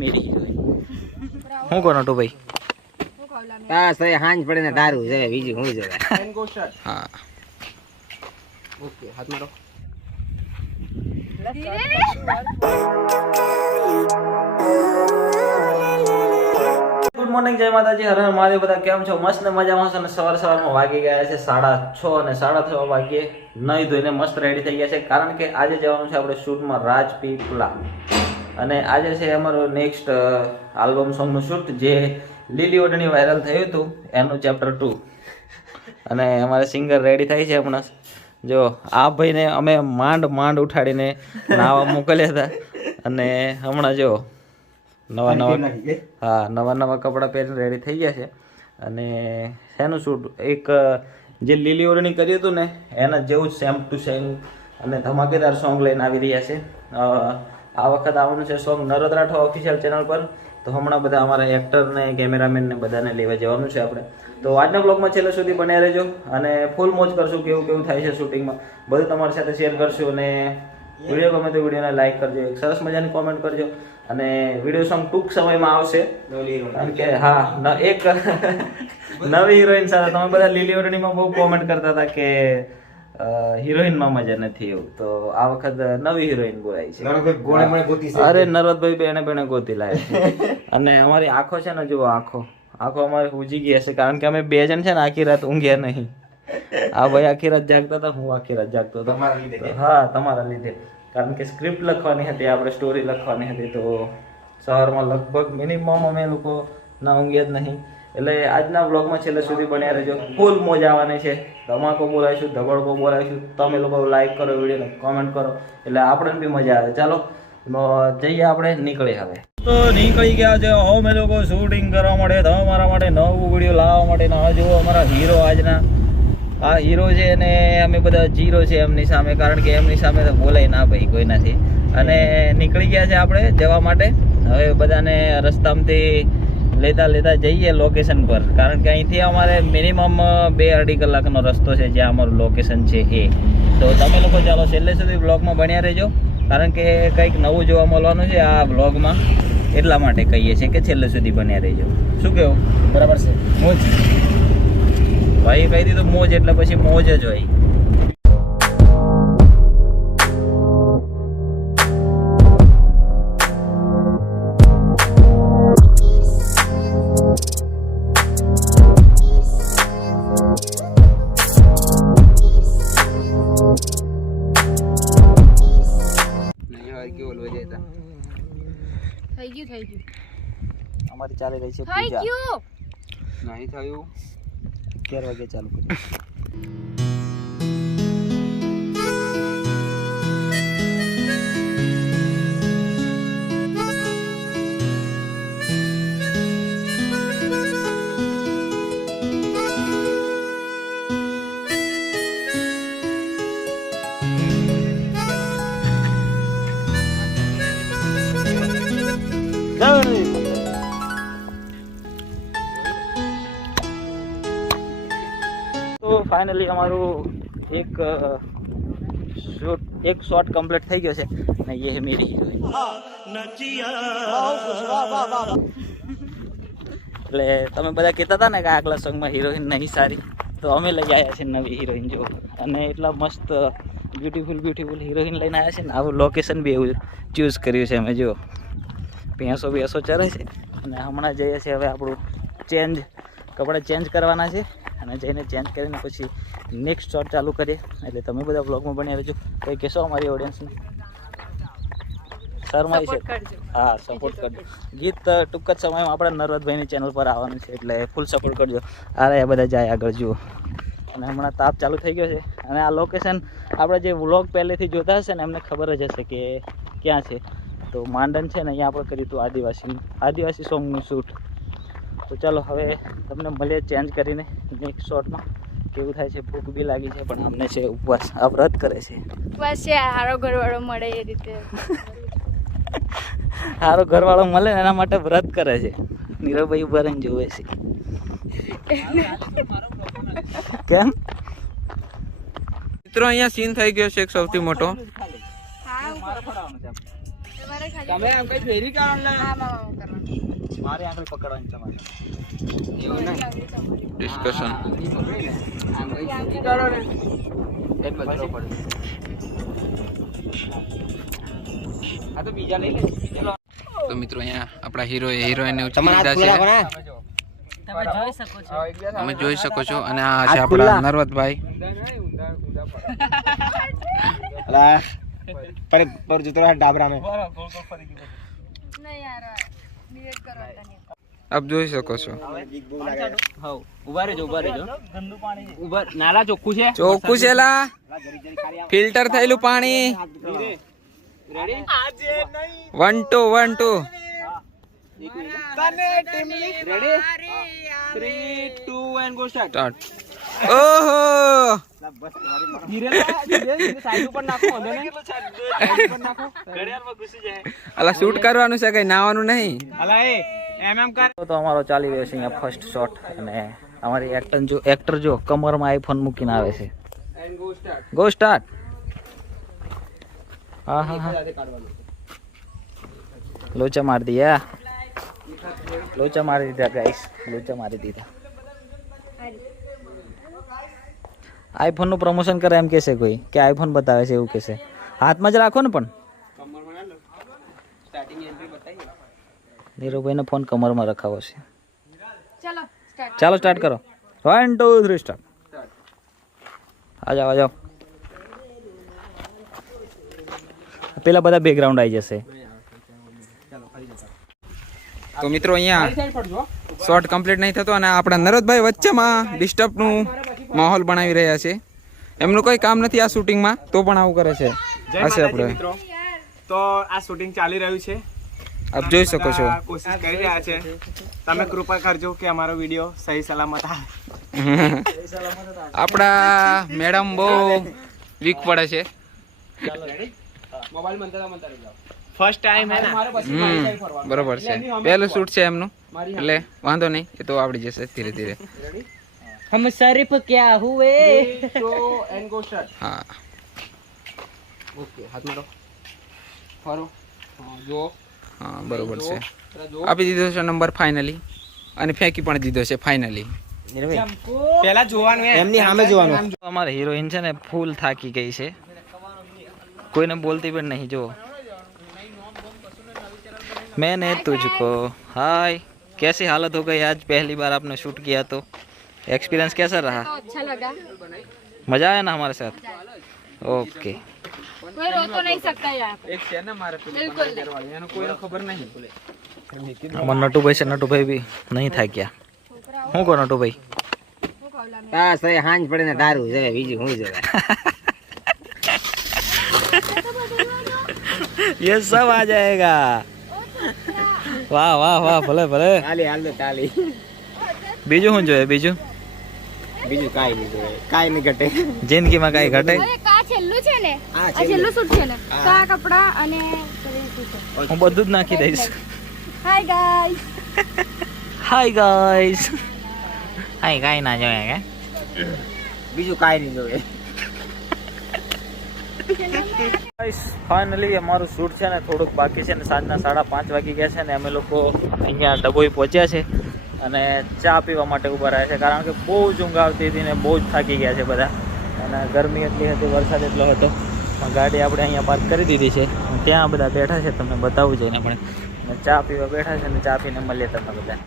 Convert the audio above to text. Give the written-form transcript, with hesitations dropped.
मेरी हीरोइन હું કોનો તો ભાઈ બસ ભાઈ હાંજ પડે ને દારૂ છે બીજું હું છે હા ઓકે હાથ મારો ગુડ મોર્નિંગ જય માતાજી હર હર મહાદેવ બધા કેમ છો મસ્ત ને મજામાં છો અને સવારમાં વાગી ગયા છે 6:30 અને 6:30 વાગ્યે નહીં ધોઈને મસ્ત રેડી થઈ ગયા છે કારણ કે આજે જવાનું છે આપણે શૂટમાં રાજપીપળા અને આજે છે અમારો નેક્સ્ટ આલ્બમ સોંગનું શૂટ જે લીલી ઓઢણી વાયરલ થયું હતું એનું ચેપ્ટર 2 અને અમારે સિંગર રેડી થાય છે હમણાં જો આ ભાઈને અમે માંડ ઉઠાડીને નાવા મોકલ્યા હતા અને હમણાં જો નવા કપડાં પહેરીને રેડી થઈ ગયા છે અને શેનું શૂટ એક જે લીલી ઓઢણી કર્યું હતું ને એના જેવું સેમ ટુ સેમ અને ધમાકેદાર સોંગ લઈને આવી રહ્યા છે આ વખત આવવાનું છે song Narod Rathwa official channel પર તો હમણાં બધા અમારા એક્ટર ને કેમેરામેન ને બધાને લેવા જવાનું છે આપણે તો આજના બ્લોગમાં છેલ્લે સુધી બન્યા રહેજો અને ફૂલ મોજ કરશું કેવું થાય છે શૂટિંગમાં બધું તમારી સાથે શેર કરશું અને વિડીયો ગમે તો વિડીયોને લાઈક કરજો એક સરસ મજાની કોમેન્ટ કરજો અને વિડીયો સોંગ ટૂંક સમયમાં આવશે કારણ કે હા એક નવી હિરોઈન સાથે તમે બધા લીલી ઓઢણીમાં બહુ કોમેન્ટ કરતા હતા કે હિરોઈનમાં મજા નથી એવું તો આ વખત નવી હિરોઈન બોલાઈ છે અરે નરોદભાઈ બેને ગોતી લાવે છે અને અમારી આંખો છે ને જુઓ આંખો અમારે ઉજી ગયા છે કારણ કે અમે બે જણ છે ને આખી રાત ઊંઘ્યા નહીં આ ભાઈ આખી રાત જાગતા હતા હું આખી રાત જાગતો હતો હા તમારા લીધે કારણ કે સ્ક્રિપ્ટ લખવાની હતી આપણે સ્ટોરી લખવાની હતી તો સવારમાં લગભગ મિનિમમ અમે લોકો ના ઊંઘ્યા જ નહીં એટલે આજના બ્લોગમાં છેલ્લે સુધી બન્યા રહેજો ફૂલ મોજ આવવાની છે ધમાકો બોલાવીશું ધબડકો બોલાવીશું તમે લોકો લાઈક કરો વિડીયોને કોમેન્ટ કરો એટલે આપણને બી મજા આવે ચાલો જઈએ આપણે નીકળીએ હવે તો નીકળી ગયા છે અમે લોકો શૂટિંગ કરવા માટે તમારા માટે નવું વિડીયો લાવવા માટે આ જુઓ અમારા હીરો આજના આ હીરો છે અને અમે બધા જીરો છે એમની સામે કારણ કે એમની સામે તો બોલાય ના ભાઈ કોઈ નથી અને નીકળી ગયા છે આપણે જવા માટે હવે બધાને રસ્તામાંથી લેતા જઈએ લોકેશન પર કારણ કે અહીંથી અમારે મિનિમમ 2-2.5 કલાકનો રસ્તો છે જ્યાં અમારું લોકેશન છે એ તો તમે લોકો ચાલો છેલ્લે સુધી બ્લોગમાં બન્યા રહેજો કારણ કે કંઈક નવું જોવા મળવાનું છે આ બ્લોગમાં એટલા માટે કહીએ છીએ કે છેલ્લે સુધી બન્યા રહેજો શું કહેવું બરાબર છે મોજ ભાઈ કહી દીધું મોજ એટલે પછી મોજ જ હોય થઈ ગયું અમારી ચાલી રહી છે થઈ પૂજા ગયું નહીં થયું 11 વાગે ચાલુ કરી તો ફાઇનલી અમારું એક શોટ કમ્પ્લીટ થઈ ગયો છે અને ये है मेरी हीरोइन એટલે તમે બધા કહેતા હતા ને કે આગલા સોંગમાં હિરોઈન નહીં સારી તો અમે લઈ આવ્યા છે નવી હિરોઈન જો અને એટલા મસ્ત બ્યુટીફુલ હિરોઈન લઈને આવ્યા છે ને આવું લોકેશન બી એવું ચૂઝ કર્યું છે અમે જો ભેંસો ચરે છે અને હમણાં જઈએ છીએ હવે આપણું કપડાં ચેન્જ કરવાના છે અને જઈને ચેન્જ કરીને પછી નેક્સ્ટ શોટ ચાલુ કરીએ એટલે તમે બધા બ્લોગમાં બન્યા રહેજો કંઈ કહેશો અમારી ઓડિયન્સને શરમાઈ છે હા સપોર્ટ કરજો ગીત ટૂંક જ સમયમાં આપણા નરવદભાઈની ચેનલ પર આવવાનું છે એટલે ફૂલ સપોર્ટ કરજો આ બધા જાય આગળ જુઓ અને હમણાં તાપ ચાલુ થઈ ગયો છે અને આ લોકેશન આપણે જે વ્લોગ પહેલેથી જોતા હશે ને એમને ખબર જ હશે કે ક્યાં છે તો માંડન છે ને અહીંયા આપણે કર્યું હતું આદિવાસી સોંગનું શૂટ તો ચાલો હવે તમને મળીએ ચેન્જ કરીને નેક્સ્ટ શોટમાં કેવું થાય છે ભૂખ બી લાગી છે પણ અમને છે ઉપવાસ આ વ્રત કરે છે બસ હારો ઘરવાળો મળે એ રીતે સારો ઘરવાળો મળે એના માટે વ્રત કરે છે નીરવભાઈ ઉભા રહીને જોવે છે કેમ મિત્રો અહીંયા સીન થઈ ગયો છે એક સૌથી મોટો તમે આમ કઈ ફેરી કરો ને મારે આંગળી પકડવાની તમારે એવું નહીં ડિસ્કશન આમ કઈ ફેરી કરો ને એટલે બધો પડે આ તો બીજા લઈ લે તો મિત્રો અહીંયા આપણા હીરો હિરોઈન તમારા હાથ ખુલ્લા છે કરો તમે જોઈ શકો છો અને આ છે આપણા નરવતભાઈ અલા પર જો તોરા ડાબરા મે નહીં યાર ડિલીટ કરો હતા નહીં આપ જોઈ શકો છો હા ઉભા રહેજો ઉભા નાલા ચોખ્ખું છે ચોખ્ખું છે લા ફિલ્ટર થયેલું પાણી ready 1 2 1 2 ready 3 2 1 go start start ઓહો ધીરે સાઈડ ઉપર નાખો વાંધો નહીં સાઈડ ઉપર નાખો ઘડિયાળમાં ઘૂસી જાય અલા શૂટ કરવાનું છે કઈ નાવાનું નહીં અલા એ એમ કર તો અમારો ચાલી રહ્યો છે અહીંયા ફર્સ્ટ શોટ અને અમારી એક્ટર જો કમરમાં આઈફોન મૂકીને આવે છે and go start go start હા હા હા લોચા મારી દિયા લોચા મારી દીધા ગાઈસ લોચા મારી દીધા આઈફોન નું પ્રમોશન કરે એમ કહેશે કોઈ કે આઈફોન બતાવે છે એવું કહેશે હાથમાં જ રાખો ને પણ કમરમાં ના લો સ્ટાર્ટિંગ એન્ટ્રી બતાવી નીરુભાઈનો ફોન કમરમાં રખાવો છે ચલો સ્ટાર્ટ ચાલો સ્ટાર્ટ કરો 1 2 3 સ્ટાર્ટ આ જાઓ પેલા બધા બેકગ્રાઉન્ડ આવી જશે તો મિત્રો અહીંયા સાઈડ પડજો શોર્ટ કમ્પ્લીટ નહીં થતો અને આપણા નરવતભાઈ વચ્ચેમાં ડિસ્ટર્બનું માહોલ બનાવી રહ્યા છે એમનું કોઈ કામ નથી આ શૂટિંગમાં તો પણ આવું કરે છે હશે આપણે મિત્રો તો આ શૂટિંગ ચાલી રહ્યું છે આપ જોઈ શકો છો કોશિશ કરી રહ્યા છે તમે કૃપા કરજો કે અમારો વિડિયો સહી સલામત આવે આપણા મેડમ બહુ વીક પડે છે મોબાઈલ મંતરા જાઓ ફર્સ્ટ ટાઈમ હે મારે પછી બરોબર છે પહેલું શૂટ છે એમનું એટલે વાંધો નહીં એ તો આવડી જશે ધીરે ધીરે હમ શરીફ ક્યા હુએ તો એન્ડ ગો સ્ટાર્ટ હા ઓકે હાથ મારો ફરો જો હા બરોબર છે આપી દીધો છે નંબર ફાઇનલી અને ફેંકી પણ દીધો છે ફાઇનલી પહેલા જોવાનું એમની સામે જોવાનું અમારી હિરોઈન છે ને ફૂલ થાકી ગઈ છે કોઈને બોલતી પણ નહીં જો मैंने तुझको हाय कैसी हालत हो गई आज पहली बार आपने शूट किया तो एक्सपीरियंस कैसा रहा तो अच्छा लगा मजा आया ना हमारे साथ ओके कोई रो तो नहीं सकता यहाँ पे એક છે ને મારે बिल्कुल नहीं। વાળી એનો કોઈને ખબર નહીં हमारे नटू भाई भी नहीं था क्या हूँ को नटू भाई वो कौला में બસ એ હાંજ પડે ને દારૂ જવે બીજું હું જવે ये सब आ जाएगा वाह वाह वाह भले भले તાલી હાલ દે તાલી बीजू हूँ जो है बीजू બીજું કાઈ નહીં જોવે કાઈ નહીં ઘટે जिंदगी में कई घटे અરે કા છેલ્લું છે ને હા, આ છેલ્લું શૂટ છે ને કા કપડા અને શરીર શું છે હું બધું જ નાખી દઈશ hi guys hi guys hi કાઈ ના જોઈએ કે બીજું કાઈ નહીં જોવે ગાઈસ ફાઇનલી અમારું શૂટ છે ને થોડુંક બાકી છે ને સાંજના 5:30 વાગી ગયા છે ને અમે લોકો અહીંયા ડભોઈ પહોંચ્યા છે અને ચા પીવા માટે ઊભા રહ્યા છે કારણ કે બહુ જ ઊંઘ આવતી હતી ને બહુ જ થાકી ગયા છે બધા અને ગરમી એટલી હતી વરસાદ એટલો હતો પણ ગાડી આપણે અહીંયા પાર્ક કરી દીધી છે ત્યાં બધા બેઠા છે તમને બતાવું જઈને પણ ચા પીવા બેઠા છે ને ચા પીને મળીએ તમે બધા